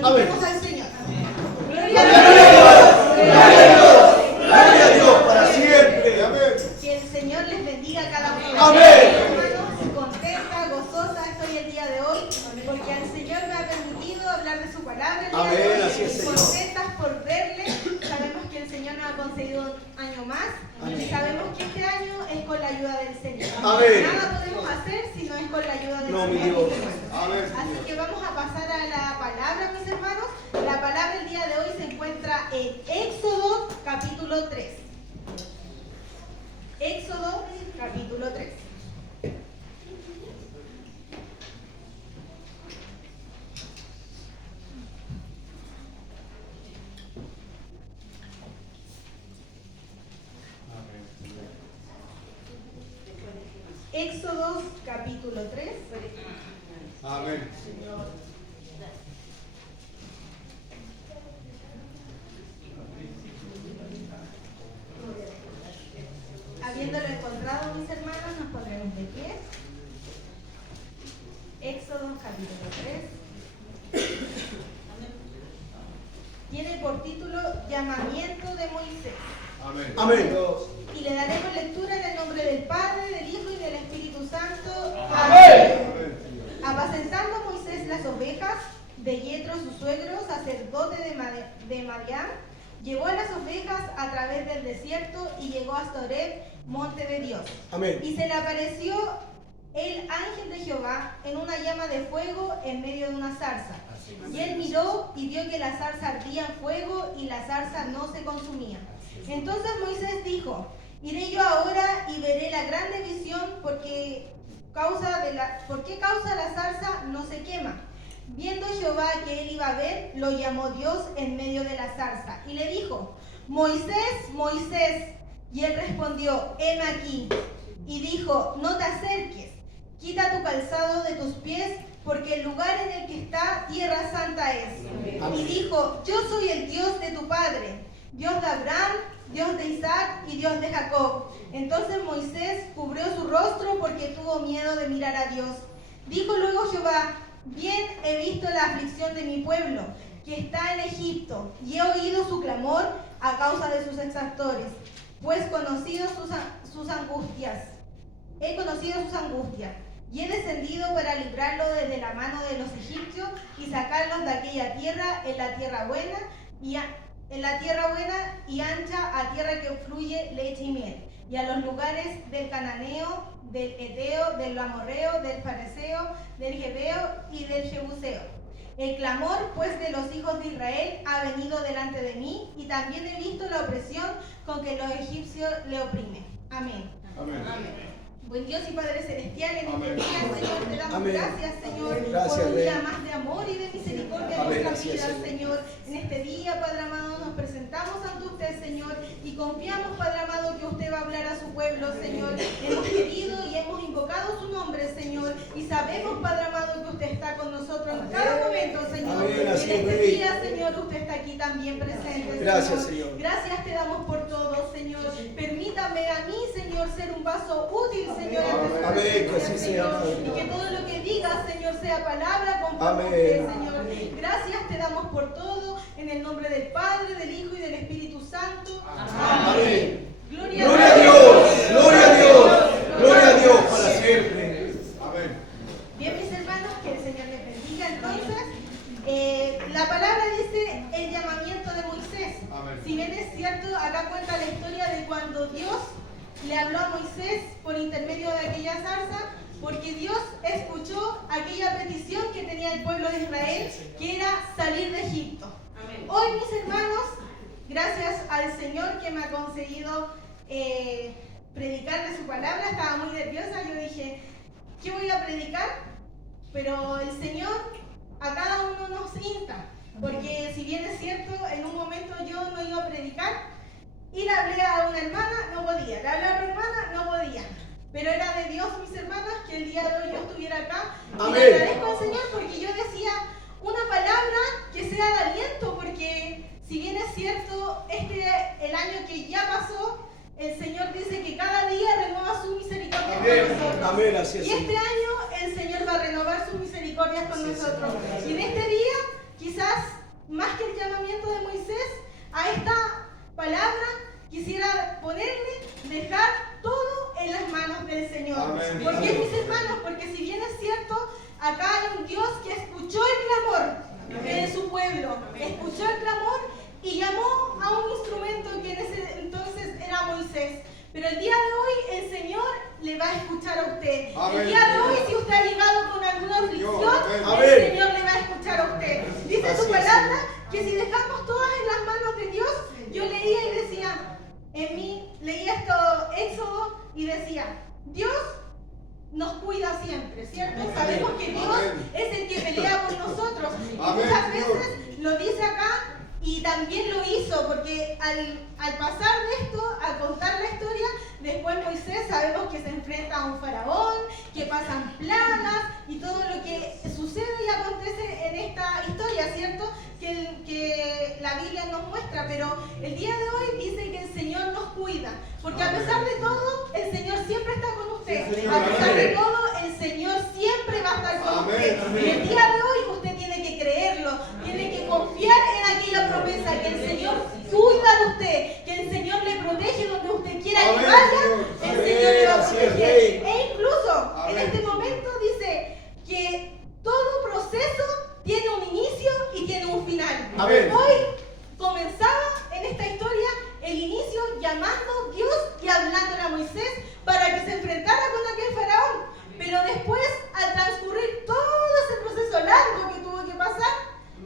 Glorifiquemos al Señor. Gloria a Dios. Gloria a Dios. Gloria a Dios para siempre. Amén. Que el Señor les bendiga a cada uno. Amén. Hermanos, contenta, gozosa estoy el día de hoy, porque al Señor me ha permitido hablar de su palabra el día Amén, de hoy. así es, Señor. Contentas por verle. Sabemos que el Señor nos ha concedido un año más. Amén. Y sabemos que este año es con la ayuda del Señor. Amén. Nada podemos hacer si no es con la ayuda del No, mi Señor. Dios. Amén. Así que vamos a pasar a la palabra, mis hermanos. La palabra el día de hoy se encuentra en Éxodo capítulo 3. Éxodo capítulo 3. Éxodo capítulo 3. Amén. Habiéndolo encontrado, mis hermanos, nos pondremos de pie. Éxodo capítulo 3. Tiene por título Llamamiento de Moisés. Amén. Amén. Y le daremos lectura en el nombre del Padre, del Hijo y del Espíritu Santo. Amén. Apacentando Moisés las ovejas de Yetro, su suegro, sacerdote de Madián, llevó a las ovejas a través del desierto y llegó hasta Horeb, monte de Dios. Amén. Y se le apareció el ángel de Jehová en una llama de fuego en medio de una zarza. Y él miró y vio que la zarza ardía en fuego y la zarza no se consumía. Entonces Moisés dijo: iré yo ahora y veré la grande visión, ¿por qué causa la zarza no se quema? Viendo Jehová que él iba a ver, lo llamó Dios en medio de la zarza y le dijo: Moisés, Moisés. Y él respondió: heme aquí. Y dijo: no te acerques, quita tu calzado de tus pies, porque el lugar en el que está tierra santa es. Amén. Y dijo: yo soy el Dios de tu padre, Dios de Abraham, Dios de Isaac y Dios de Jacob. Entonces Moisés cubrió su rostro porque tuvo miedo de mirar a Dios. Dijo luego Jehová: bien he visto la aflicción de mi pueblo, que está en Egipto, y he oído su clamor a causa de sus exactores, pues he conocido sus angustias, y he descendido para librarlo desde la mano de los egipcios y sacarlos de aquella tierra en la tierra buena y ancha, a tierra que fluye leche y miel, y a los lugares del cananeo, del eteo, del amorreo, del fareseo, del jebeo y del jebuseo. El clamor pues de los hijos de Israel ha venido delante de mí, y también he visto la opresión con que los egipcios le oprimen. Amén. Amén. Amén. Buen Dios y Padre Celestial, en Amén. este día, Señor, te damos Amén. gracias, Señor, Gracias, por un día Rey. más de amor y de misericordia en Amén. nuestra Así es, vida, Señor. Señor. En este día, Padre amado, nos presentamos ante usted, Señor, y confiamos, Padre amado, que usted va a hablar a su pueblo, Señor. Hemos querido y hemos invocado su nombre, Señor, y sabemos, Padre amado, que usted está con nosotros en cada momento, Señor. Amén. Y en Así es, este Rey. día, Señor, usted está aquí también presente, Gracias, Señor. Gracias te damos por todo, Señor. Permítame a mí, Señor, ser un vaso útil, Señor, ante su Amén. Que presencia, así sea, Señor. Padre. Y que todo lo que diga, Señor, sea palabra conforme a Amén. usted, Señor. Gracias te damos por todo, en el nombre del Padre, del Hijo y del Espíritu Santo. Amén. Gloria Gloria a Dios. Gloria a Dios. Gloria a Dios para siempre. Amén. Bien, mis hermanos, que el Señor les bendiga. Entonces, la palabra dice el llamamiento de Moisés. Amén. Si bien es cierto, acá cuenta la historia de cuando Dios le habló a Moisés por intermedio de aquella zarza, porque Dios escuchó aquella petición que tenía el pueblo de Israel, que era salir de Egipto. Amén. Hoy, mis hermanos, gracias al Señor que me ha concedido predicar de su palabra, estaba muy nerviosa, yo dije, ¿qué voy a predicar? Pero el Señor a cada uno nos insta, porque si bien es cierto, en un momento yo no iba a predicar, y le hablé a una hermana, no podía, le hablé a otra hermana, no podía, pero era de Dios, mis hermanas, que el día de hoy yo estuviera acá. Amén. Y le agradezco al Señor porque yo decía una palabra que sea de aliento, porque si bien es cierto, el año que ya pasó, el Señor dice que cada día renueva su misericordia con nosotros. Amén, así es. Y este año el Señor va a renovar sus misericordias con nosotros. Y en este día quizás Pero el día de hoy el Señor le va a escuchar a usted. Amén. El día de hoy, si usted ha llegado con alguna aflicción, Amén. el Señor le va a escuchar a usted. Dice Así su es, palabra que si dejamos todas en las manos de Dios, yo leía y decía, leía esto, Éxodo, y decía, Dios nos cuida siempre, ¿cierto? Amén. Sabemos que Dios Amén. es el que pelea por nosotros. Y Amén, muchas Dios. veces lo dice acá y también lo hizo, porque al pasar de esto, al contar la historia, después Moisés sabemos que se enfrenta a un faraón, que pasan plagas y todo lo que sucede y acontece en esta historia, ¿cierto? Que la Biblia nos muestra, pero el día de hoy dice que el Señor nos cuida, porque a pesar de todo, el Señor siempre está con usted. Sí, Señor. A pesar de Amén. todo, el Señor siempre va a estar con Amén, usted. amén. Y el día de hoy usted tiene que creerlo, tiene que confiar en aquella promesa, que el Señor cuida de usted, que el Señor le protege donde usted quiera que Amén, vaya, Señor. el Amén, Señor le va a así es, proteger. Rey. E incluso Amén. en este momento dice que todo proceso tiene un inicio y tiene un final. Amén. Hoy comenzaba en esta historia el inicio llamando a Dios y hablándole a Moisés para que se enfrentara con aquel faraón. Pero después, al transcurrir todo ese proceso largo que tuvo que pasar,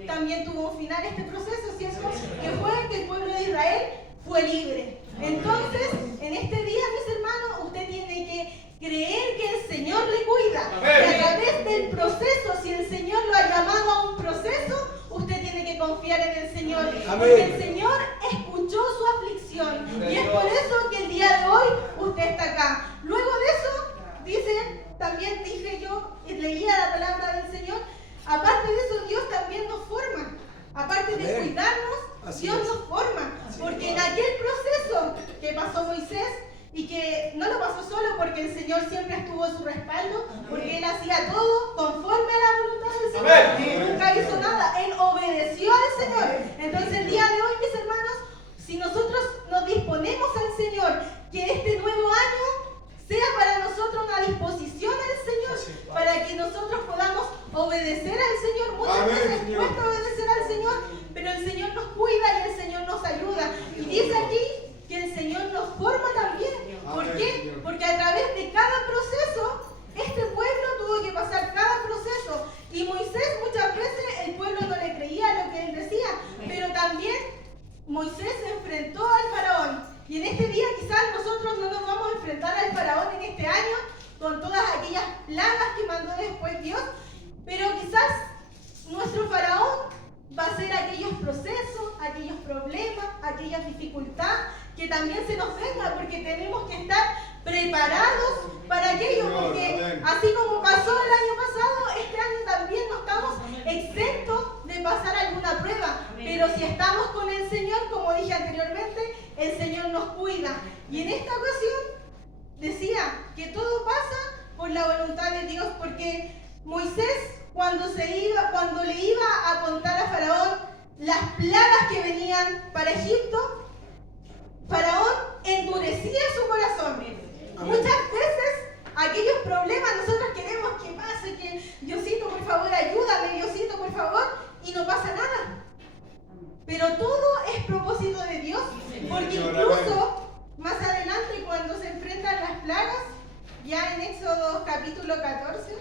también tuvo un final este proceso, ¿cierto? Que fue que el pueblo de Israel fue libre. Entonces, en este día, mis hermanos, usted tiene que creer que el Señor le cuida. Y a través del proceso, si el Señor lo ha llamado a un proceso, usted tiene que confiar en el Señor. Porque el Señor escuchó su aflicción. Y es por eso que el día de hoy usted está acá. Luego de eso, dice, también dije yo, y leía la palabra del Señor, aparte de eso, Dios también nos forma. Aparte de Amén. cuidarnos, Así Dios es. nos forma. Así Porque es. en aquel proceso que pasó Moisés, y que no lo pasó solo porque el Señor siempre estuvo a su respaldo, porque Él hacía todo conforme a la voluntad del Señor. Amén. Nunca hizo nada, Él obedeció al Señor. Entonces el día de hoy, mis hermanos, si nosotros nos disponemos al Señor, que este nuevo año sea para nosotros una disposición al Señor, para que nosotros podamos obedecer al Señor. Muchas Amén, veces Señor. cuesta obedecer al Señor, pero el Señor nos cuida y el Señor nos ayuda. Y dice aquí que el Señor nos forma también. ¿Por Amén, qué? Señor. Porque a través de cada proceso, este pueblo tuvo que pasar cada proceso. Y Moisés muchas veces el pueblo no le creía lo que él decía, pero también Moisés se enfrentó al faraón. Y en este día quizás nosotros no nos vamos a enfrentar al faraón en este año con todas aquellas plagas que mandó después Dios, pero quizás nuestro faraón va a ser aquellos procesos, aquellos problemas, aquellas dificultades que también se nos venga, porque tenemos que estar preparados para aquello, Señor, porque amén. así como pasó el año pasado, este año también no estamos exentos de pasar alguna prueba, pero si estamos con el Señor, como dije anteriormente, el Señor nos cuida. Y en esta ocasión decía que todo pasa por la voluntad de Dios, porque Moisés cuando le iba a contar a Faraón las plagas que venían para Egipto, Faraón endurecía su corazón. Amén. Muchas veces aquellos problemas nosotros queremos que pase, que Diosito por favor ayúdame, Diosito por favor, y no pasa nada. Pero todo es propósito de Dios, porque Señor, incluso más adelante cuando se enfrentan las plagas, ya en Éxodo capítulo 14,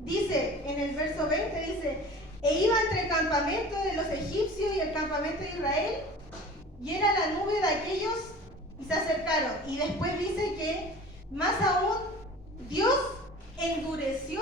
dice en el verso 20, dice, e iba entre el campamento de los egipcios y el campamento de Israel, y era la nube de aquellos, y se acercaron. Y después dice que más aún Dios endureció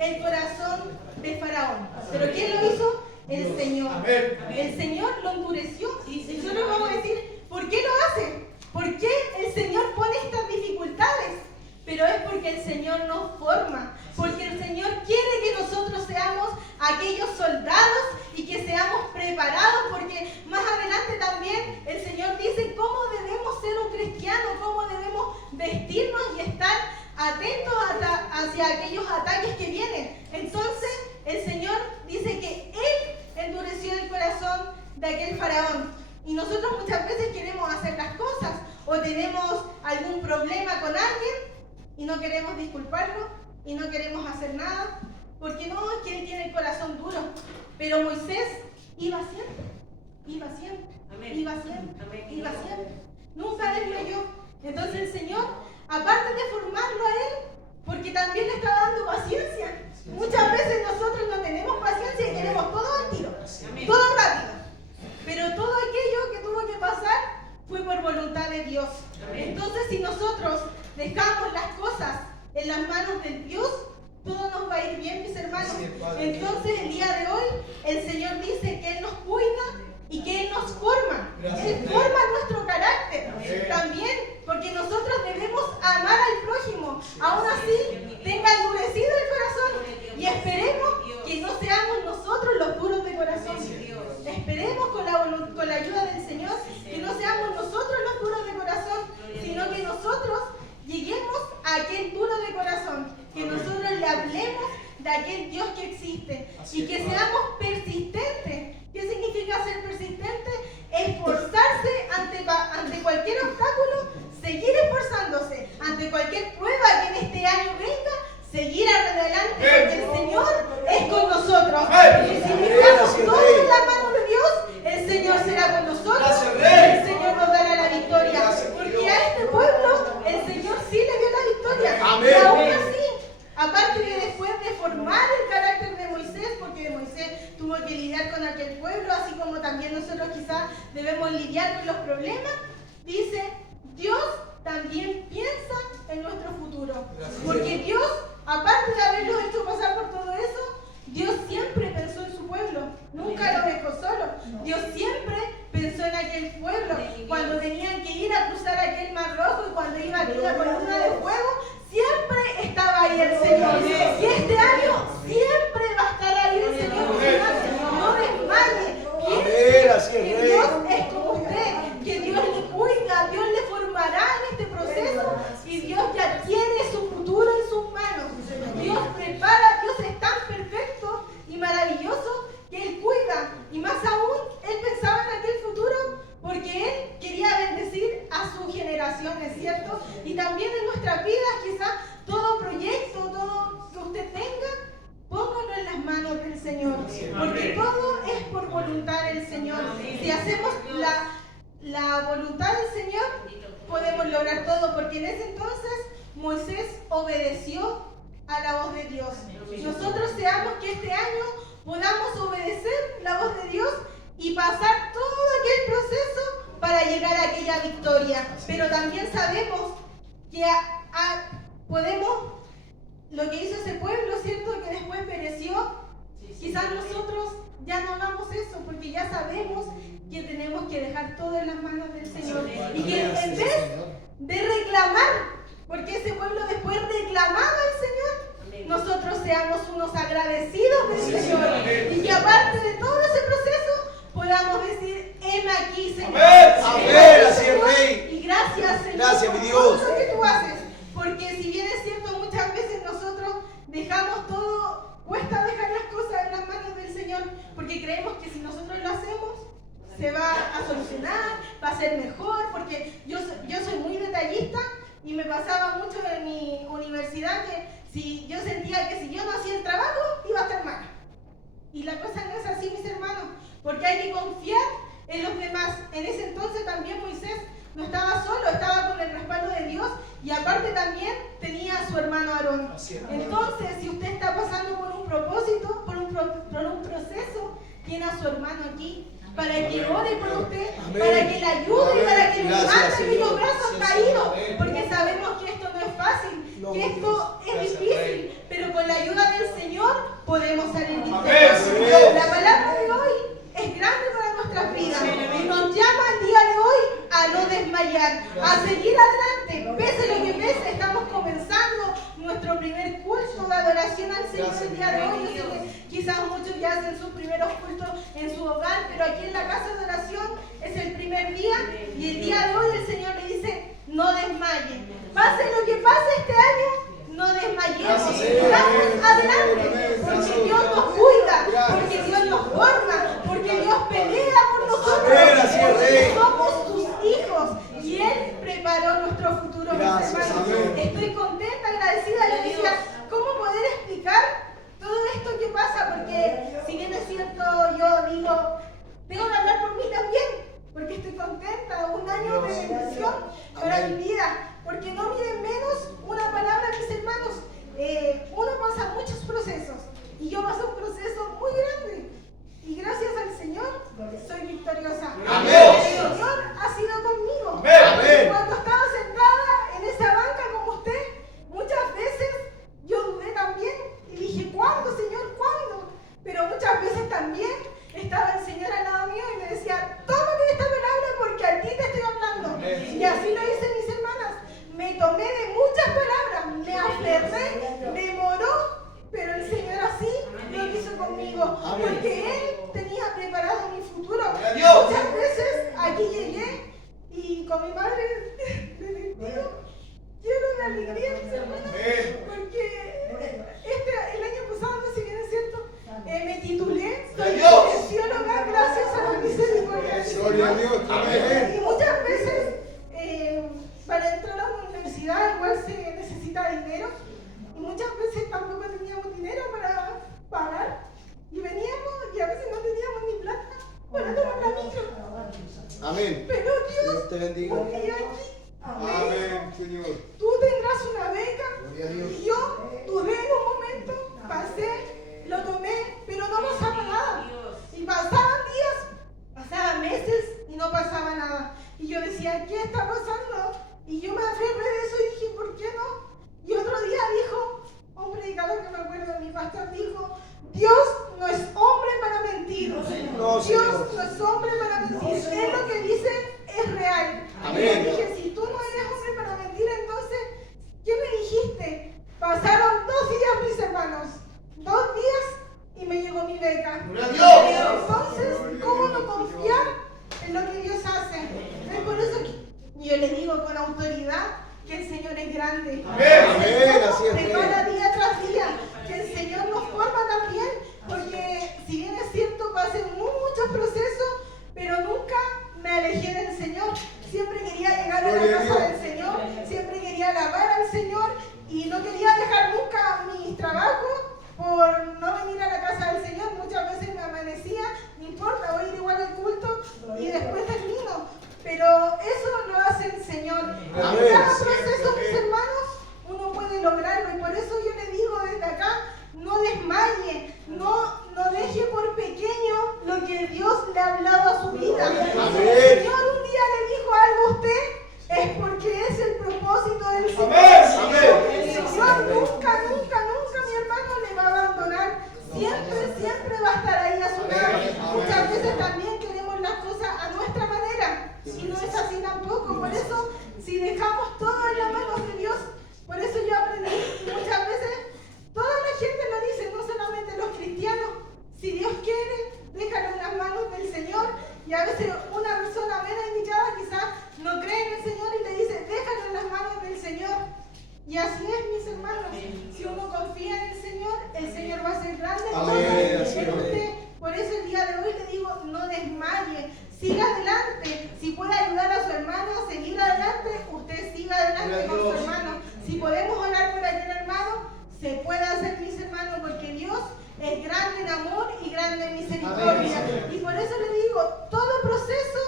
el corazón de Faraón. ¿Pero quién lo hizo? El Señor. Amén. El Señor lo endureció. Y nosotros vamos a decir, ¿por qué lo hace? ¿Por qué el Señor pone estas dificultades? Pero es porque el Señor nos forma, porque el Señor quiere que nosotros seamos aquellos soldados y que seamos preparados, porque más adelante también el Señor dice cómo debemos ser un cristiano, cómo debemos vestirnos y estar atentos hacia aquellos ataques que vienen. Entonces el Señor dice que Él endureció el corazón de aquel faraón. Y nosotros muchas veces queremos hacer las cosas o tenemos algún problema con alguien y no queremos disculparlo y no queremos hacer nada, porque no, es que él tiene el corazón duro. Pero Moisés iba siempre, iba siempre, Amén. iba siempre, Amén. iba siempre. Nunca desmayó, Entonces el Señor, aparte de formarlo a él, porque también le estaba dando paciencia. Muchas veces nosotros no tenemos paciencia y queremos todo al tiro, todo rápido. Pero todo aquello que tuvo que pasar fue por voluntad de Dios. Entonces, si nosotros dejamos las cosas en las manos de Dios, todo nos va a ir bien, mis hermanos. Entonces, el día de hoy, el Señor dice que Él nos cuida y que Él nos forma. Él forma nuestro carácter también, porque nosotros debemos amar al prójimo. Aún así, tenga endurecido el corazón y esperemos que no seamos nosotros los duros de corazón. Esperemos con la ayuda del Señor que no seamos nosotros los duros de corazón, sino que nosotros lleguemos a aquel duro de corazón, que nosotros le hablemos de aquel Dios que existe y que seamos persistentes. ¿Qué significa ser persistente? Esforzarse ante cualquier obstáculo, seguir esforzándose ante cualquier prueba que en este año venga, seguir adelante porque el Señor es con nosotros. Y si dejamos todo en las manos de Dios, el Señor será con nosotros y el Señor nos dará la victoria. Porque a este pueblo el Señor sí le dio la victoria. Y aún así, aparte de después de formar el carácter de Moisés, porque Moisés tuvo que lidiar con aquel pueblo, así como también nosotros quizás debemos lidiar con los problemas, dice, Dios también piensa en nuestro futuro. Porque Dios, aparte de haberlos hecho pasar por todo eso, Dios siempre pensó en su pueblo. Nunca lo dejó solo. Dios siempre pensó en aquel pueblo. Cuando tenían que ir a cruzar aquel mar rojo y cuando iba aquella columna de fuego, siempre estaba ahí el Señor. Y este año siempre va a estar ahí el Señor. No desmaye. Piense que Dios es como usted, que Dios le cuida, Dios le formará en este proceso y Dios ya tiene su futuro en sus manos. Dios prepara, Dios es tan perfecto y maravilloso que Él cuida. Y más aún, Él pensaba en aquel futuro porque Él quería bendecir a su generación, ¿es cierto? Y también en nuestras vidas, quizás todo proyecto, todo que usted tenga, póngalo en las manos del Señor. Porque todo es por voluntad del Señor. Si hacemos la voluntad del Señor, podemos lograr todo. Porque en ese entonces Moisés obedeció a la voz de Dios. Nosotros seamos que este año podamos obedecer la voz de Dios y pasar todo aquel proceso para llegar a aquella victoria. Pero también sabemos que podemos, lo que hizo ese pueblo, ¿cierto? Que después pereció. Quizás nosotros ya no hagamos eso porque ya sabemos que tenemos que dejar todo en las manos del Señor. Y que en vez de reclamar, porque ese pueblo después reclamaba al Señor, nosotros seamos unos agradecidos del Señor. Y que aparte de todo ese proceso, podamos decir, heme aquí, Señor. Amén, así es, Rey. Y gracias, Señor, gracias, mi por Dios. todo lo que tú haces. Porque si bien es cierto, muchas veces nosotros dejamos todo, cuesta dejar las cosas en las manos del Señor, porque creemos que si nosotros lo hacemos, se va a solucionar, va a ser mejor, porque yo soy muy detallista y me pasaba mucho en mi universidad que si yo sentía que si yo no hacía el trabajo, iba a estar mal. Y la cosa no es así, mis hermanos, porque hay que confiar en los demás. En ese entonces también Moisés no estaba solo, estaba con el respaldo de Dios y aparte también tenía a su hermano Aarón. Entonces, si usted está pasando por un propósito, por un proceso, tiene a su hermano aquí para que ore por usted, para que le ayude, para que le levante aquellos brazos caídos, porque sabemos que esto no es fácil, que esto es difícil, pero con la ayuda del Señor podemos salir victoriosos. La palabra de hoy es grande para nuestras vidas y nos llama el día de hoy a no desmayar, a seguir adelante, pese lo que pese. Estamos comenzando nuestro primer culto de adoración al Señor el día de hoy. Yo sé que quizás muchos ya hacen sus primeros cultos en su hogar, pero aquí en la casa de oración es el primer día y el día de hoy el Señor le dice, no desmaye. Pase lo que pase este año, no desmayemos, sigamos adelante, porque Dios nos cuida, porque Dios nos forma, porque Dios pelea por nosotros, porque somos sus hijos y Él preparó nuestro futuro, mis hermanos. Estoy contenta, agradecida, le decía, ¿cómo poder explicar todo esto que pasa? Porque si bien es cierto, yo digo, tengo que hablar por mí también, porque estoy contenta, un año de bendición para mi vida. también estaba el Señor al lado mío y me decía, tómate esta palabra porque a ti te estoy hablando. Y así lo hice, mis hermanas. Me tomé de muchas palabras, me aferré, demoró, pero el Señor así lo hizo conmigo, porque Él tenía preparado mi futuro. Muchas veces aquí llegué y con mi madre le digo, quiero una alegría, mis hermanas, porque el año pasado, si bien es cierto, me titulé, soy kinesióloga gracias a la misericordia del Señor. Y muchas veces para entrar a una universidad igual se necesita dinero y muchas veces tampoco teníamos dinero para pagar y veníamos y a veces no teníamos ni plata para tomar la micro. Amén. Pero Dios te bendiga. ponía aquí. Amén, Señor. Tú tendrás una beca. Gloria a Dios. Y yo dudé en un momento, pasé, lo tomé, pero no pasaba nada. Y pasaban días, pasaban meses y no pasaba nada. Y yo decía, ¿qué está pasando? Y yo me aferré de eso y dije, ¿por qué no? Y otro día dijo, un predicador que me acuerdo, mi pastor dijo, Dios no es hombre para mentir. No, Dios no es hombre para mentir. Él lo que dice es real. Amén. Y yo dije, si tú no eres hombre para mentir, entonces, ¿qué me dijiste? Pasaron 2 días, mis hermanos. 2 días y me llegó mi beca. Entonces, ¿cómo no confiar en lo que Dios hace? Es por eso que yo le digo con autoridad que el Señor es grande. Amén, así es. Prepara día tras día, que el Señor nos forma también, porque si bien es cierto, pasé muchos procesos, pero nunca me alejé del Señor. Siempre quería llegar a la casa del Señor, siempre quería alabar al Señor y no quería dejar nunca mis trabajos por no venir a la casa del Señor. Muchas veces me amanecía, no importa, voy a ir igual al culto y después termino. Pero eso lo hace el Señor. En cada proceso, mis hermanos, uno puede lograrlo. Y por eso yo le digo desde acá, no desmaye, no deje por pequeño lo que Dios le ha hablado a su vida. Si el Señor un día le dijo algo a usted, es porque es el propósito del Señor. El Señor nunca, mi hermano, le va a abandonar. Siempre va a estar ahí a su lado. Muchas veces también queremos las cosas a nuestra manera. Y no es así tampoco. Por eso, si dejamos todo en las manos de Dios, por eso yo aprendí, y muchas veces toda la gente lo dice, no solamente los cristianos, si Dios quiere, déjalo en las manos del Señor. Y a veces una persona menos indicada quizás no cree en el Señor y le dice, déjalo en las manos del Señor. Y así es, mis hermanos. Si uno confía en el Señor va a ser grande en usted. Por eso el día de hoy le digo, no desmaye, siga adelante. Si puede ayudar a su hermano a seguir adelante, usted siga adelante con su hermano. Si podemos orar por aquel hermano, se puede hacer, mis hermanos, porque Dios es grande en amor y grande en misericordia. Y por eso le digo, todo proceso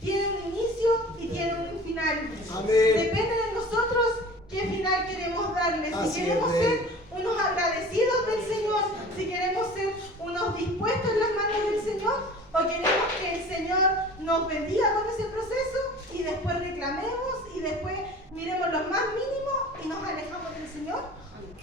tiene un inicio y tiene un final. Depende de nosotros qué final queremos darle. Si queremos ser unos agradecidos del Señor, si queremos ser unos dispuestos en las manos del Señor, o queremos que el Señor nos bendiga con ese proceso y después reclamemos y después miremos lo más mínimo y nos alejamos del Señor,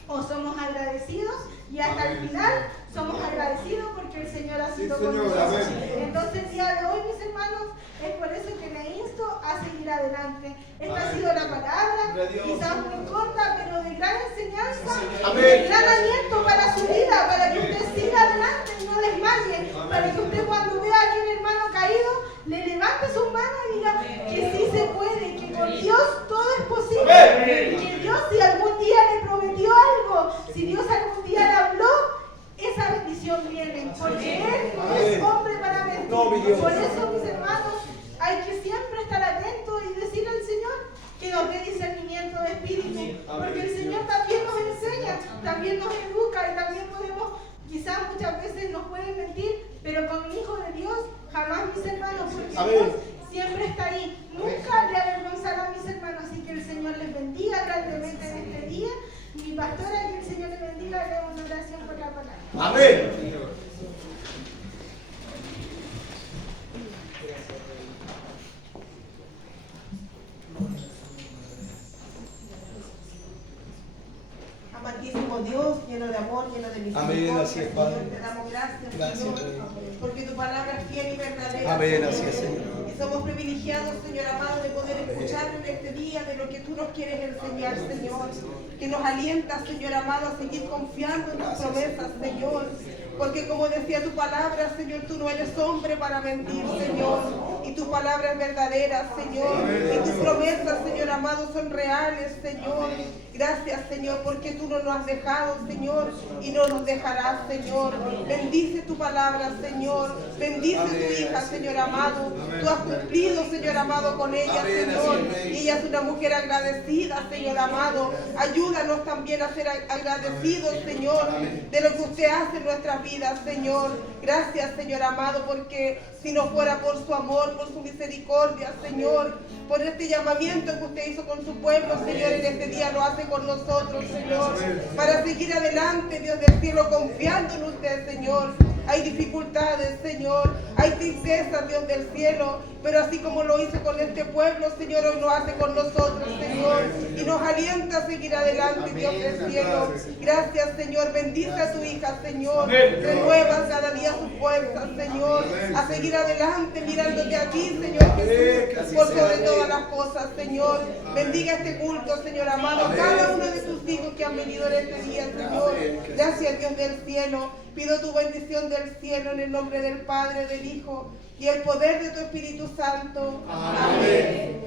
o somos agradecidos y hasta el final somos agradecidos porque el Señor ha sido con nosotros. Entonces el día de hoy, mis hermanos, es por eso que le insto a seguir adelante. Esta ha sido la palabra, quizás muy corta, pero de gran enseñanza, de gran aliento para su vida, para que usted siga adelante y no desmaye, para que usted cuando vea a aquel hermano caído, le levante sus manos y diga que sí se puede, que con Dios todo es posible, y que Dios, si algún día le prometió algo, si Dios algún día le habló, esa bendición viene, porque Él no es hombre para mentir. Por eso, mis hermanos, hay que siempre estar atentos y decirle al Señor que nos dé discernimiento de espíritu, porque el Señor también nos enseña, también nos educa y también podemos, quizás muchas veces nos pueden mentir, pero con el Hijo de Dios jamás, mis hermanos, porque Dios siempre está ahí, nunca le avergonzará a mis hermanos. Así que el Señor les bendiga grandemente en este día. Mi pastora, que el Señor les bendiga, le hago una oración por la palabra. Amén. Amantísimo Dios, lleno de amor, lleno de misericordia. Amén, así es, Padre. Señor, te damos gracias, Gracias, Señor, Rey. porque tu palabra es fiel y verdadera. Amén, Señor. así es, Señor. Y somos privilegiados, Señor amado, de poder escuchar en este día de lo que tú nos quieres enseñar, Señor. Que nos alienta, Señor amado, a seguir confiando en tus promesas, Señor. Porque como decía tu palabra, Señor, tú no eres hombre para mentir, Señor. Y tu palabra es verdadera, Señor. Y tus promesas, Señor amado, son reales, Señor. Gracias, Señor, porque tú no nos has dejado, Señor, y no nos dejarás, Señor. Bendice tu palabra, Señor. Bendice tu hija, Señor amado. Tú has cumplido, Señor amado, con ella, Señor. Y ella es una mujer agradecida, Señor amado. Ayúdanos también a ser agradecidos, Señor, de lo que usted hace en nuestras vidas, Señor. Gracias, Señor amado, porque si no fuera por su amor, por su misericordia, Señor, por este llamamiento que usted hizo con su pueblo, Señor, en este día lo hace con nosotros, Señor, para seguir adelante, Dios del cielo, confiando en usted, Señor. Hay dificultades, Señor, hay tristeza, Dios del cielo, pero así como lo hizo con este pueblo, Señor, hoy lo hace con nosotros, Señor, y nos alienta a seguir adelante, Dios del cielo. Gracias, Señor, bendice a tu hija, Señor, renueva cada día sus fuerzas, Señor, a seguir adelante mirándote a ti, Señor Jesús, por sobre todas las cosas, Señor. Bendiga este culto, Señor amado, cada uno de tus hijos que han venido en este día, Señor. Gracias, Dios del cielo. Pido tu bendición del cielo en el nombre del Padre, del Hijo y el poder de tu Espíritu Santo. Amén.